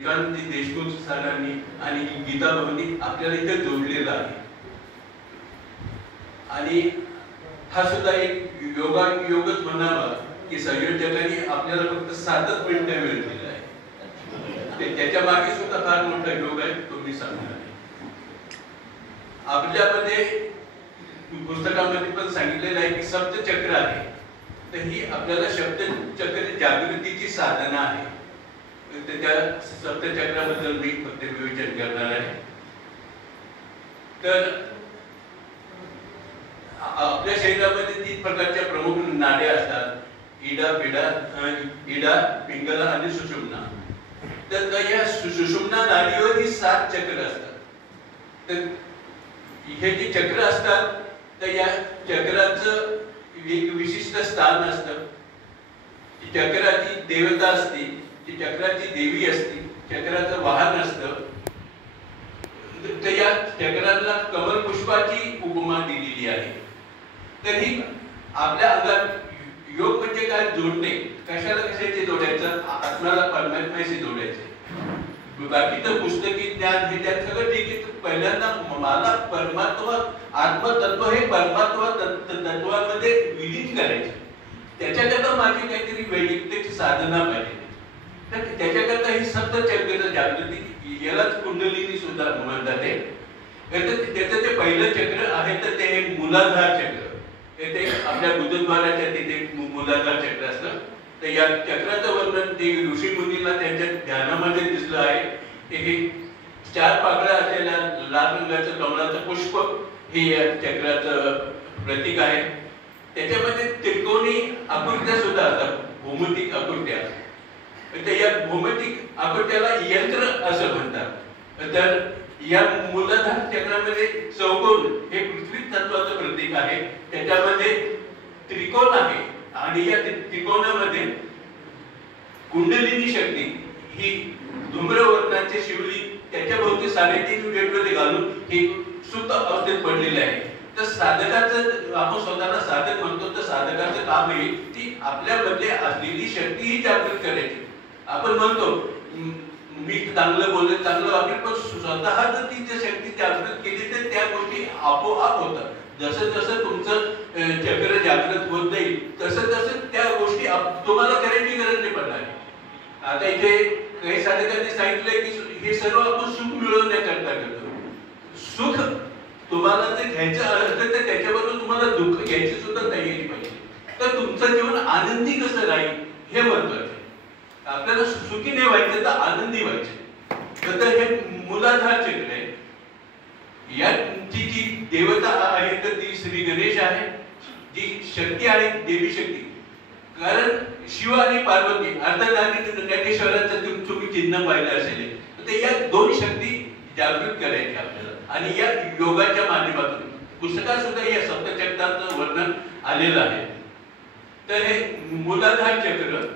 श्रीकांत देशमुख सरांनी आणि गीता भवनी आपल्याला इथे जोडलेला आहे आणि हा सुद्धा एक योगच म्हणावा की संयोजकांनी आपल्याला फक्त 7 मिनिटं वेळ दिला आहे. त्याच्या मागे सुद्धा फार मोठा योग आहे, तो मी सांगणार आहे. आपल्यामध्ये पुस्तकामध्ये पण सांगितलेलं आहे की सप्तचक्र आहे, तर ही आपल्याला सप्तचक्र जागृतीची साधना आहे. त्या सप्तचक्राबद्दल मी फक्त विवेचन करणार आहे. तर आपल्या शरीरामध्ये 3 प्रकारच्या प्रमुख नाड्या असतात: इडा, पिंगला आणि सुषुम्ना. तर या सुषुम्ना नाडीवर ही 7 चक्र असतात. तर हे जे चक्र असतात, तर या चक्राचं एक विशिष्ट स्थान असतं. चक्राची देवता असते, चक्राची देवी असते, चक्राचं वाहन असतं. तर या चक्राला कमल पुष्पाची उपमा दिलेली आहे. तर ही आपल्या अंगात योग म्हणजे काय? जोडणे. कशाला कशाचे जोडायचं? आत्म्याला परमात्म्याशी जोडायचे. बाकीचं पुस्तकी ज्ञान हे त्यात सगळं ठीक आहे. पहिल्यांदा मला परमात्मा आत्मतत्व हे परमात्मा तत्वामध्ये विलीन करायचे. त्याच्याकरता माझी काहीतरी वैयक्तिक साधना पाहिजे. तर त्याच्याकरता ही सप्तचक्र जागृती, यालाच कुंडलिनी सुद्धा म्हणतात. त्याचं ते पहिलं चक्र आहे तर ते मूलाधार चक्र. ते आपल्या बुद्धद्वाराच्या तिथे मूलाधार चक्र असतं. तर या चक्राचं वर्णन ते ऋषी मुनींना त्यांच्या ध्यानामध्ये दिसलं आहे. हे 4 पाकळ्या असलेल्या लाल रंगाचं कमळाचं पुष्प हे या चक्राचं प्रतीक आहे. त्याच्यामध्ये त्रिकोणी आकृत्या सुद्धा असतात, भौमितिक आकृत्या. तर या भौमितिक आकृत्याला यंत्र असं म्हणतात. तर या मूलाधार चक्रामध्ये चौकोन हे पृथ्वी तत्वाचं प्रतीक आहे. त्याच्यामध्ये त्रिकोण आहे आणि या त्रिकोणामध्ये कुंडलिनी शक्ती ही धूम्रवर्णाचे शिवलिंग त्याच्याभोवती 3.5 वेगवेगळे घालून ही सुप्त अवस्थेत पडलेले आहे. तर साधकाचं, आपण स्वतःला साधक म्हणतो, तर साधकाचं काम आहे की आपल्यामध्ये असलेली शक्ती ही जागृत करायची. आपण म्हणतो मी चांगलं बोलले, चांगलं वागले, पण स्वतः जर ती शक्ती जागृत केली तर त्या गोष्टी आपोआप होतात. जसं जसं तुमचं चक्र जागृत होत नाही तसं तसं त्या गोष्टी तुम्हाला करायची गरज नाही पडणार. आता इथे काही साधकांनी सांगितलंय की हे सर्व आपण सुख मिळवण्याकरता करतो. सुख तुम्हाला जर घ्यायचं असलं तर त्याच्याबरोबर तुम्हाला दुःख घ्यायची सुद्धा तयारी पाहिजे. तर तुमचं जीवन आनंदी कसं राहील हे महत्वाचं आहे. आपल्याला सुखी नाही व्हायचं तर आनंदी व्हायचे. तर हे मूलाधार चक्र आहे. याची जी देवता आहे तर ती श्री गणेश आहे. जी शक्ती आहे देवी शक्ती. कारण शिव आणि पार्वती अर्धनारीश्वराचं तुम्ही चिन्ह पाहिलं असेल. तर या 2 शक्ती जागृत करायच्या आपल्याला आणि या योगाच्या माध्यमातून पुस्तकात सुद्धा या सप्तचक्राचं वर्णन आलेलं आहे. तर हे मूलाधार चक्र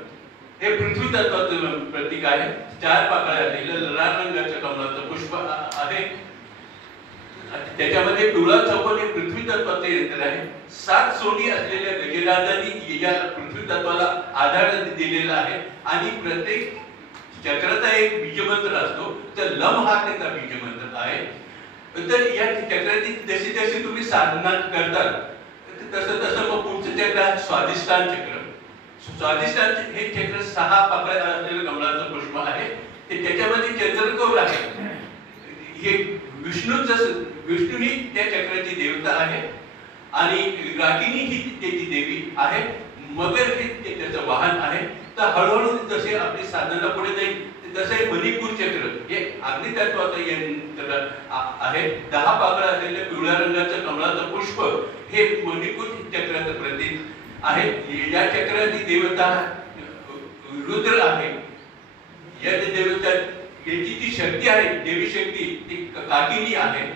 हे पृथ्वी तत्वाचं प्रतीक आहे. 4 पाकळ्या असलेलं लाल रंगाच्या कमळाचं पुष्प आहे. त्याच्यामध्ये पिवळा चौकोन हे पृथ्वी तत्वाचं यंत्र आहे. 7 सोंडी असलेल्या गजराजांनी या पृथ्वी तत्वाला आधार दिलेला आहे आणि प्रत्येक चक्राचा एक बीजमंत्र असतो. तर लम हा त्याचा बीजमंत्र आहे. तर या चक्राची जशी जशी तुम्ही साधना करतात तसं तसं मग पुढचं चक्र आहे स्वाधिष्ठान चक्र. स्वाधिष्ठान हे चक्र 6 पाकळ्या असलेलं कमळाचं पुष्प आहे. त्याच्यामध्ये चंद्रकौर आहे. हे विष्णू ही त्या चक्राची देवता आहे आणि रागिनी ही त्याची देवी आहे. मगर हे त्याचं वाहन आहे. तर हळूहळू जसे आपली साधना पुढे जाईल तसे मणिपूर चक्र हे अग्नितत्वाचं यंत्र आहे. 10 पाकळ्या असलेल्या पिवळ्या रंगाचं कमळाचं पुष्प हे मणिपूर चक्राचं प्रतीक आहे. या चक्राची देवता रुद्र आहे. या देवता याची जी शक्ती आहे देवी शक्ती ती कागिनी आहे.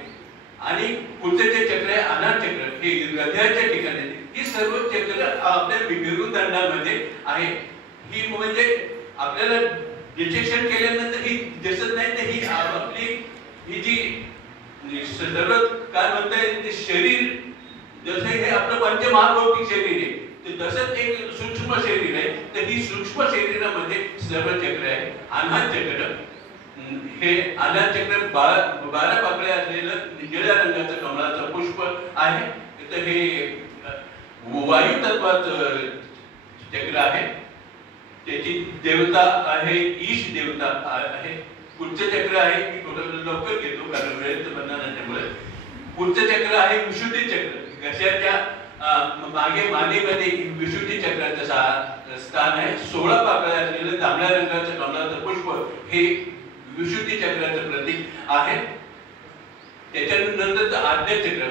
आणि पुढचे जे चक्र आहे अनार चक्र हे हृदयाच्या ठिकाणी. ही सर्व चक्र आपल्या मेरुदंडामध्ये आहे. ही म्हणजे आपल्याला डिटेक्शन केल्यानंतर ही दिसत नाही. तर ही आपली ही जी सर्व काय म्हणता येईल ते शरीर जसं हे आपलं पंचमहाभौतिक शरीर आहे तसंच एक सूक्ष्म शरीर आहे. तर ही सूक्ष्म शरीरामध्ये सर्व चक्र आहे. अनाहत चक्र हे आधार चक्र 12 पाकळ्या असलेलं निळ्या रंगाचं कमळाचं पुष्प आहे. तर हे वायू तत्वाचं चक्र आहे. त्याची देवता आहे ईश देवता आहे. पुढचं चक्र आहे की थोडं लवकर घेतो कारण वेळेचं बंधन असल्यामुळे. पुढचं चक्र आहे विशुद्धी चक्र. घशाच्या मागे मानेमध्ये विशुद्धी चक्राचं स्थान आहे. 16 पाकळ्या असलेलं जांभळ्या रंगाचं कमळाचं पुष्प हे विशुद्धी चक्राचं प्रतीक आहे. त्याच्यानंतर आज्ञा चक्र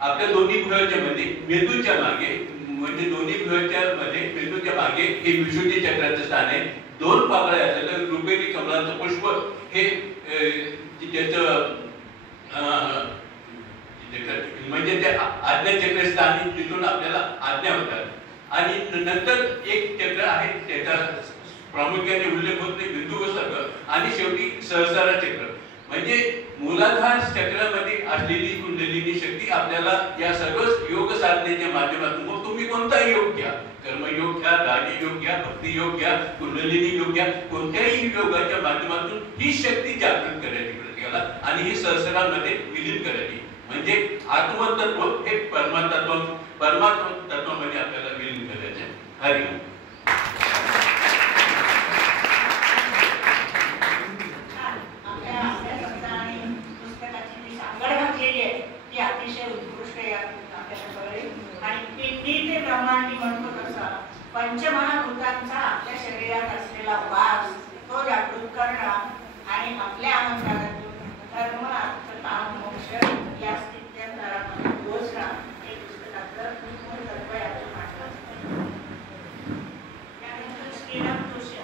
आपल्या दोन्ही भुवयाच्या मध्ये मेंदूच्या मागे म्हणजे दोन्ही भुवयाच्या मध्ये मेंदूच्या मागे हे विशुद्धी चक्राचं स्थान आहे. 2 पाकळ्या असलेलं रुपेरी कमळाचं पुष्प हे त्याचं म्हणजे ते आज्ञा चक्र स्थानी तिथून आपल्याला आज्ञा होतात. आणि नंतर एक चक्र आहे त्याचा प्रामुख्याने उल्लेख होत नाही बिंदू सर्ग आणि शेवटी सहस्रार चक्र म्हणजे मूलाधार चक्रामध्ये असलेली कुंडलिनी शक्ती आपल्याला या सर्व योग साधनेच्या माध्यमातून मग तुम्ही कोणताही योग घ्या, कर्मयोग घ्या, राजयोग घ्या, भक्ती योग घ्या, कुंडलिनी योग घ्या, कोणत्याही योगाच्या माध्यमातून ही शक्ती जागृत करायची प्रत्येकाला आणि ही सहस्रामध्ये विलीन करायची म्हणजे आत्मतत्व हे परमात्मा तत्वामध्ये आपल्याला विलीन करायचे. हरि ओम. अतिशय उत्कृष्ट आणि पिंडी ते ब्रह्मांडी म्हणतो तसं पंचमहाभूतांचा आपल्या शरीरात असलेला वास तो जागृत करणं आणि आपल्या अहंकारातून धर्म अर्थ काम मोक्ष या स्थित्यांतरामध्ये पोहोचणं हे पुस्तकाचं मूळ तत्व यातून मांडलं. त्यानंतर श्रीराम जोशी